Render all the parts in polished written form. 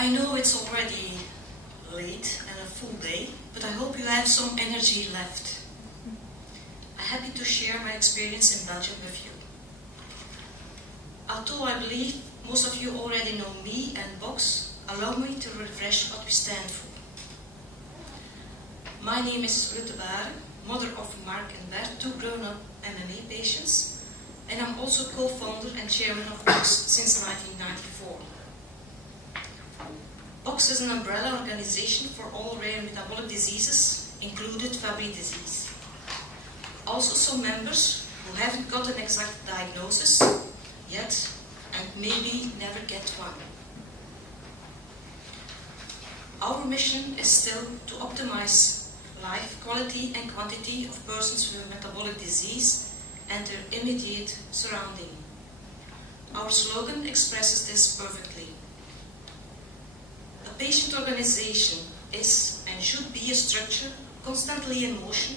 I know it's already late and a full day, but I hope you have some energy left. I'm happy to share my experience in Belgium with you. Although I believe most of you already know me and Box, allow me to refresh what we stand for. My name is Baere, mother of Mark and Bert, two grown-up MMA patients, and I'm also co-founder and chairman of Box since 1994. Box is an umbrella organization for all rare metabolic diseases, included Fabry disease. Also some members who haven't got an exact diagnosis yet and maybe never get one. Our mission is still to optimize life quality and quantity of persons with metabolic disease and their immediate surrounding. Our slogan expresses this perfectly. A patient organization is and should be a structure constantly in motion,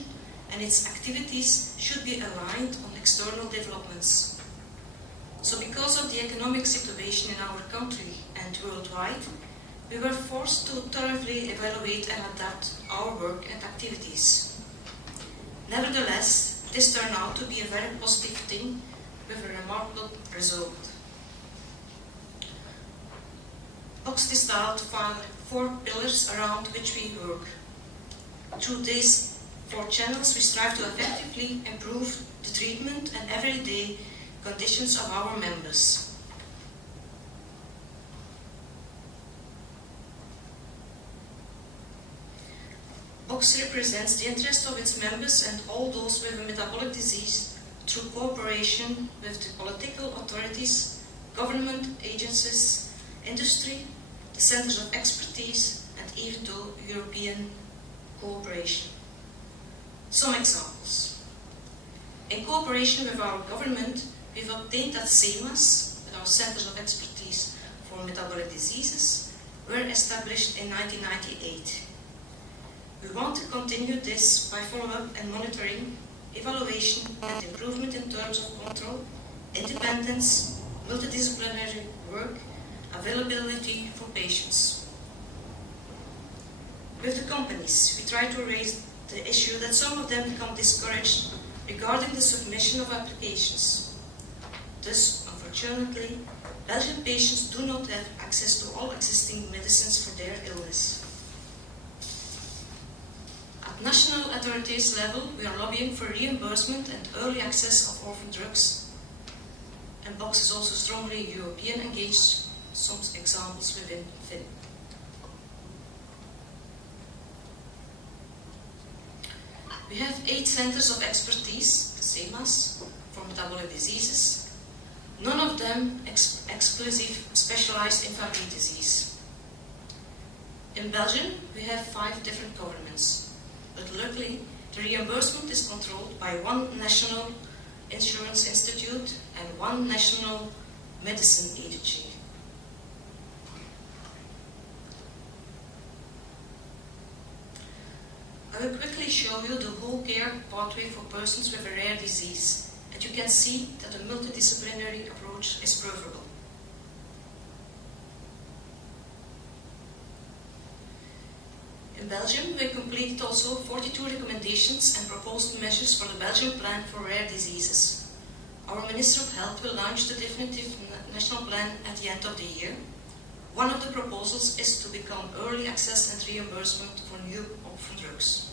and its activities should be aligned on external developments. So because of the economic situation in our country and worldwide, we were forced to thoroughly evaluate and adapt our work and activities. Nevertheless, this turned out to be a very positive thing with a remarkable result. Box listed out 4 pillars around which we work. Through these 4 channels, we strive to effectively improve the treatment and everyday conditions of our members. Box represents the interest of its members and all those with a metabolic disease through cooperation with the political authorities, government agencies, industry, the centers of expertise, and even to European cooperation. Some examples. In cooperation with our government, we've obtained that CEMAs, with our centers of expertise for metabolic diseases, were established in 1998. We want to continue this by follow-up and monitoring, evaluation and improvement in terms of control, independence, multidisciplinary work, availability for patients. With the companies, we try to raise the issue that some of them become discouraged regarding the submission of applications. Thus, unfortunately, Belgian patients do not have access to all existing medicines for their illness. At national authorities level, we are lobbying for reimbursement and early access of orphan drugs, and Box is also strongly European engaged, some examples within FIN. We have 8 centers of expertise, the CEMAs, for metabolic diseases, none of them exclusively specialized in Fabry disease. In Belgium, we have 5 different governments, but luckily the reimbursement is controlled by one national insurance institute and one national medicine agency. I will quickly show you the whole care pathway for persons with a rare disease, and you can see that a multidisciplinary approach is preferable. In Belgium, we completed also 42 recommendations and proposed measures for the Belgian Plan for Rare Diseases. Our Minister of Health will launch the definitive national plan at the end of the year. One of the proposals is to become early access and reimbursement for new orphan drugs.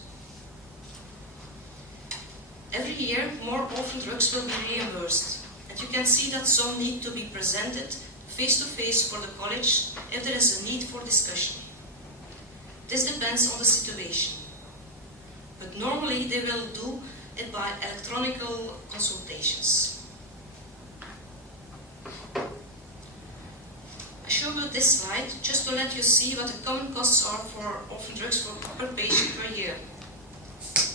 Every year, more orphan drugs will be reimbursed, and you can see that some need to be presented face-to-face for the college if there is a need for discussion. This depends on the situation, but normally they will do it by electronic consultations. I show you this slide just to let you see what the common costs are for orphan drugs per patient per year.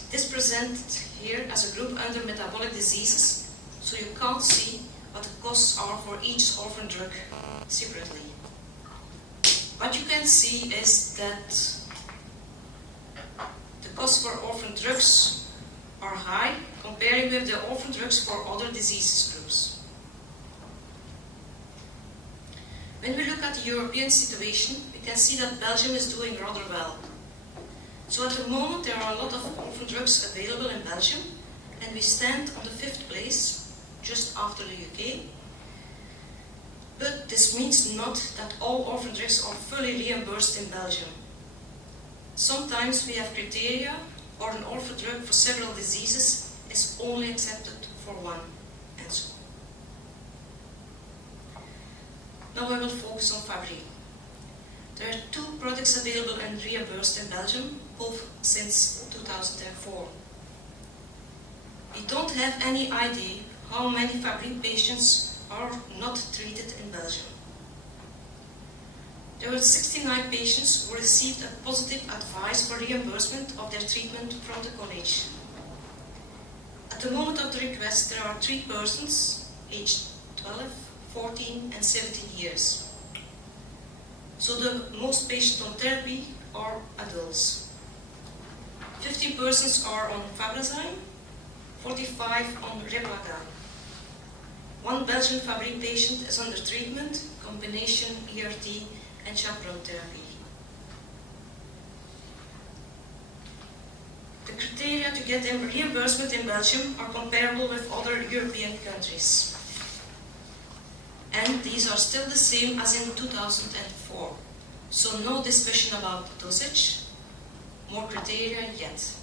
This is presented here as a group under metabolic diseases, so you can't see what the costs are for each orphan drug separately. What you can see is that the costs for orphan drugs are high comparing with the orphan drugs for other disease groups. When we look at the European situation, we can see that Belgium is doing rather well. So at the moment there are a lot of orphan drugs available in Belgium, and we stand on the 5th place, just after the UK. But this means not that all orphan drugs are fully reimbursed in Belgium. Sometimes we have criteria, or an orphan drug for several diseases is only accepted for one, and so on. Now I will focus on Fabry. There are 2 products available and reimbursed in Belgium, both since 2004. We don't have any idea how many Fabry patients are not treated in Belgium. There were 69 patients who received a positive advice for reimbursement of their treatment from the college. At the moment of the request, there are 3 persons, aged 12, 14 and 17 years. So the most patients on therapy are adults. 15 persons are on Fabrazyme, 45 on Replagal. 1 Belgian Fabry patient is under treatment, combination ERT and chaperone therapy. The criteria to get reimbursement in Belgium are comparable with other European countries. And these are still the same as in 2004. So no discussion about dosage, more criteria yet.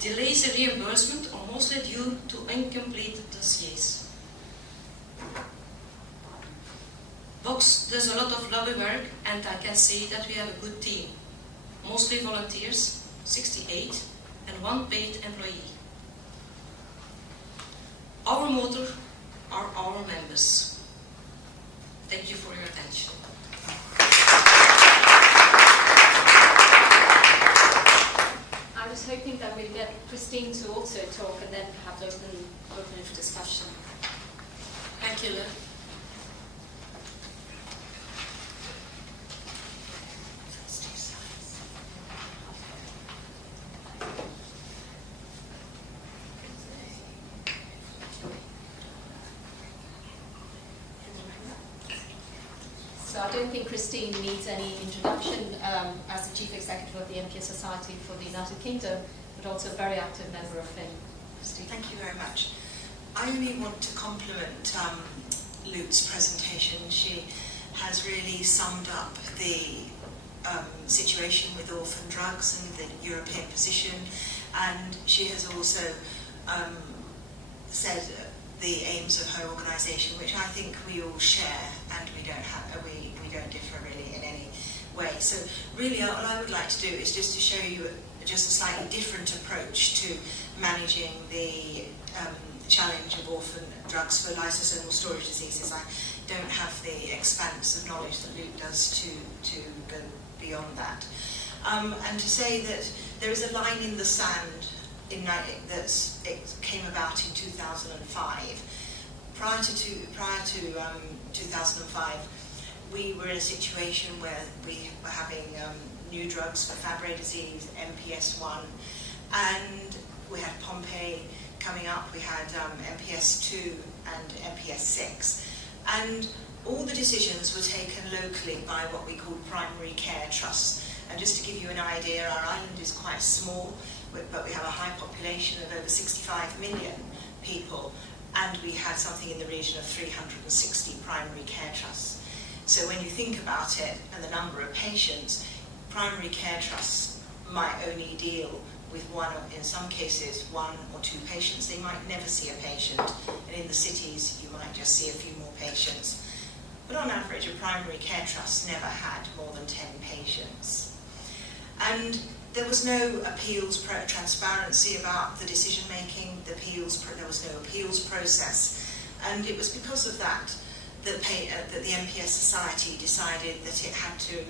Delays in reimbursement are mostly due to incomplete dossiers. Vox does a lot of lobby work, and I can say that we have a good team. Mostly volunteers, 68, and 1 paid employee. Our motto are our members. Thank you for your attention. I was hoping that we'd get Christine to also talk and then perhaps open it for discussion. Thank you, Lynn. So I don't think Christine needs any introduction as the Chief Executive of the MPS Society for the United Kingdom, but also a very active member of FIN. Christine. Thank you very much. I only want to compliment Luke's presentation. She has really summed up the situation with orphan drugs and the European position, and she has also said the aims of her organisation, which I think we all share, and we don't differ really in any way. So really, all I would like to do is just to show you just a slightly different approach to managing the challenge of orphan drugs for lysosomal storage diseases. I don't have the expanse of knowledge that Luke does to go beyond that. And to say that there is a line in the sand it came about in 2005. Prior to 2005, we were in a situation where we were having new drugs for Fabry disease, MPS 1, and we had Pompe coming up, we had MPS 2 and MPS 6. And all the decisions were taken locally by what we call primary care trusts. And just to give you an idea, our island is quite small, but we have a high population of over 65 million people, and we had something in the region of 360 primary care trusts. So when you think about it and the number of patients, primary care trusts might only deal with one, in some cases, 1 or 2 patients. They might never see a patient, and in the cities you might just see a few more patients. But on average, a primary care trust never had more than 10 patients. And there was no appeals transparency about the decision making. There was no appeals process, and it was because of that that the MPS Society decided that it had to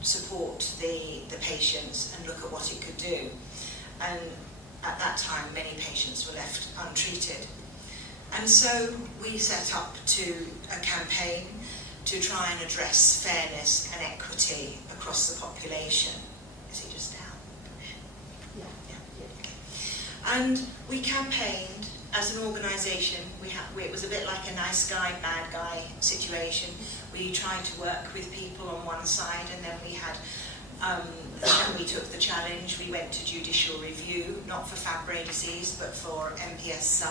support the patients and look at what it could do. And at that time, many patients were left untreated. And so we set up a campaign to try and address fairness and equity across the population. Is it just down? Yeah. Okay. And we campaigned as an organisation it was a bit like a nice guy, bad guy situation. We tried to work with people on one side, and then we took the challenge. We went to judicial review, not for Fabry disease, but for MPS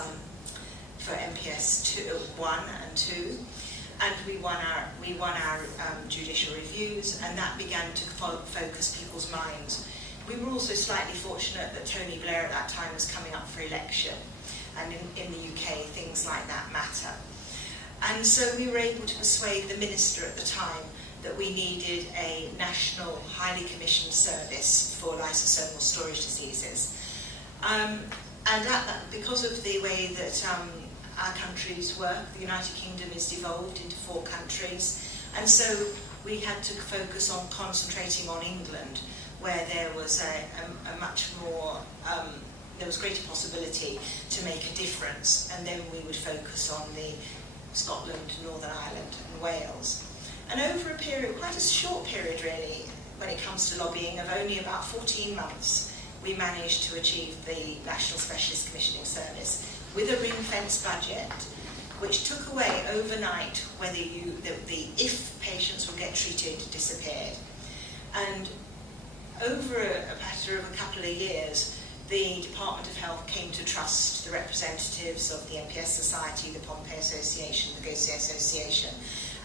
1 and 2, and we won our judicial reviews, and that began to focus people's minds. We were also slightly fortunate that Tony Blair at that time was coming up for election, and in the UK things like that matter. And so we were able to persuade the minister at the time that we needed a national, highly commissioned service for lysosomal storage diseases. And because of the way that our countries work, the United Kingdom is devolved into 4 countries, and so we had to focus on concentrating on England, where there was a much more, there was greater possibility to make a difference, and then we would focus on the Scotland, Northern Ireland and Wales. And over a period, quite a short period really, when it comes to lobbying, of only about 14 months, we managed to achieve the National Specialist Commissioning Service with a ring-fenced budget, which took away overnight whether the if patients would get treated disappeared. And over a matter of a couple of years, the Department of Health came to trust the representatives of the MPS Society, the Pompe Association, the Gaussier Association,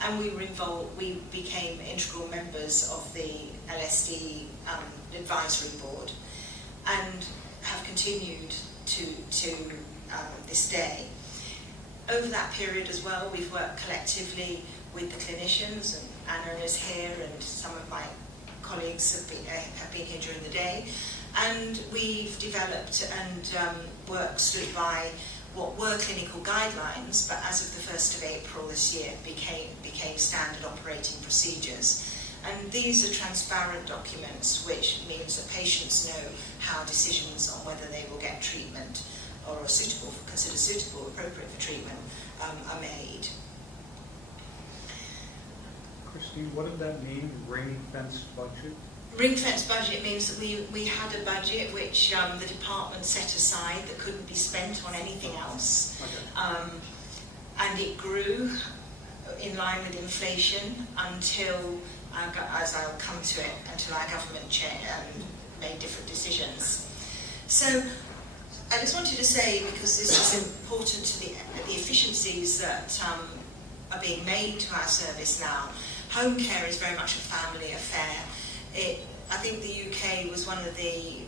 and we were involved. We became integral members of the LSD advisory board, and have continued to this day. Over that period as well, we've worked collectively with the clinicians, and Anna is here, and some of my colleagues have been here during the day, and we've developed and worked stood by what were clinical guidelines, but as of the 1st of April this year became standard operating procedures. And these are transparent documents, which means that patients know how decisions on whether they will get treatment or are considered suitable, appropriate for treatment, are made. Christine, what did that mean, ring-fenced budget? Ring-fenced budget means that we had a budget which the department set aside that couldn't be spent on anything else. Okay. And it grew in line with inflation until, as I'll come to it, until our government made different decisions. So I just wanted to say, because this is important to the efficiencies that are being made to our service now, home care is very much a family affair. I think the UK was one of the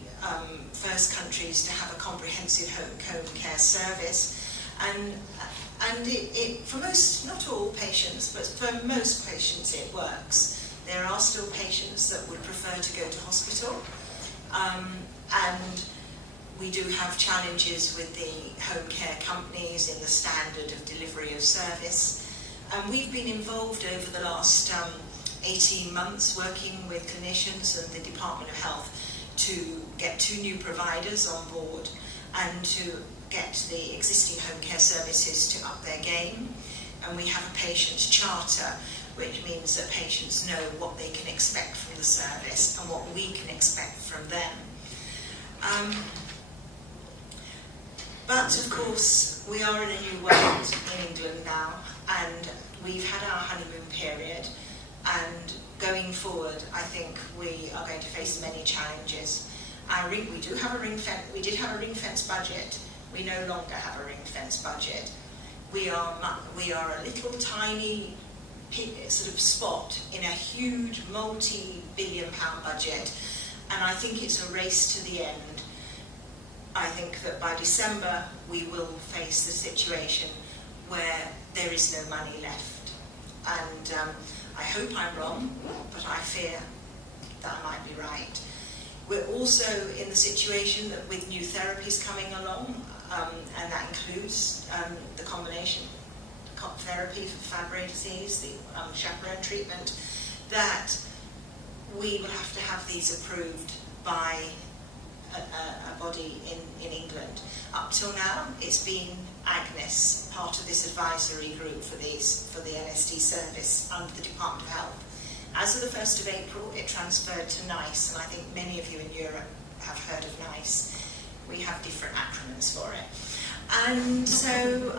first countries to have a comprehensive home care service, and it for most, not all patients, but for most patients it works. There are still patients that would prefer to go to hospital, and we do have challenges with the home care companies in the standard of delivery of service. And we've been involved over the last 18 months working with clinicians and the Department of Health to get 2 new providers on board and to get the existing home care services to up their game. And we have a patient's charter, which means that patients know what they can expect from the service and what we can expect from them. But of course, we are in a new world in England now, and we've had our honeymoon period, and going forward, I think we are going to face many challenges. We did have a ring-fenced budget. We no longer have a ring-fenced budget. We are a little tiny sort of spot in a huge multi-billion-pound budget, and I think it's a race to the end. I think that by December we will face the situation where there is no money left. And I hope I'm wrong, but I fear that I might be right. We're also in the situation that with new therapies coming along, and that includes the combination therapy for Fabry disease, the chaperone treatment, that we will have to have these approved by a body in England. Up till now, it's been Agnes, part of this advisory group for the LSD service under the Department of Health. As of the 1st of April, it transferred to NICE, and I think many of you in Europe have heard of NICE. We have different acronyms for it. And so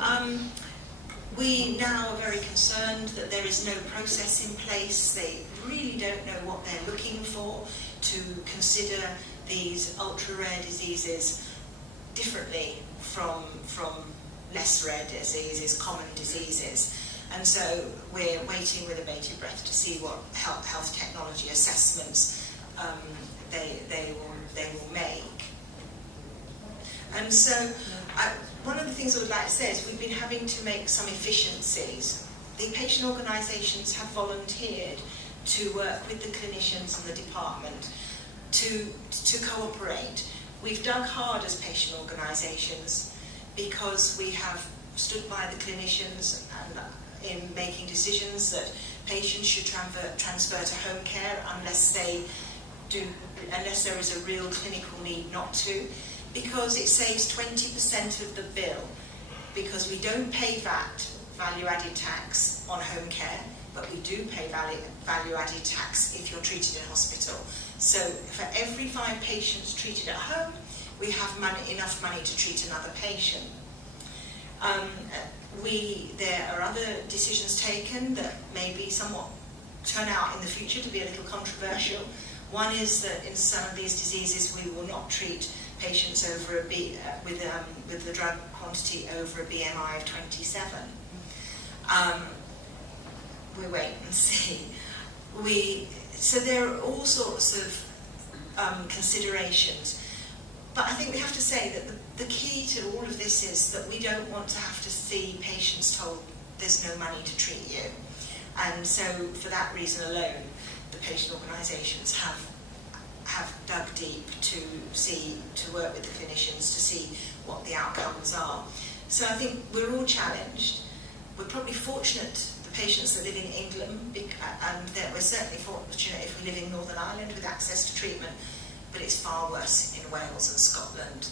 we now are very concerned that there is no process in place. They really don't know what they're looking for to consider these ultra-rare diseases differently from less rare diseases, common diseases. And so we're waiting with a bated breath to see what health technology assessments they will make. And so one of the things I would like to say is we've been having to make some efficiencies. The patient organisations have volunteered to work with the clinicians and the department to cooperate. We've dug hard as patient organisations because we have stood by the clinicians and in making decisions that patients should transfer to home care unless there is a real clinical need not to, because it saves 20% of the bill, because we don't pay VAT, value-added tax, on home care, but we do pay value-added tax if you're treated in hospital. So for every 5 patients treated at home, we have enough money to treat another patient. There are other decisions taken that maybe somewhat turn out in the future to be a little controversial. One is that in some of these diseases we will not treat patients over with the drug quantity over a BMI of 27. We wait and see. So there are all sorts of considerations. But I think we have to say that the key to all of this is that we don't want to have to see patients told there's no money to treat you. And so for that reason alone, the patient organisations have dug deep to work with the clinicians to see what the outcomes are. So I think we're all challenged. We're probably fortunate, the patients that live in England, and that we're certainly fortunate if we live in Northern Ireland with access to treatment, but it's far worse in Wales and Scotland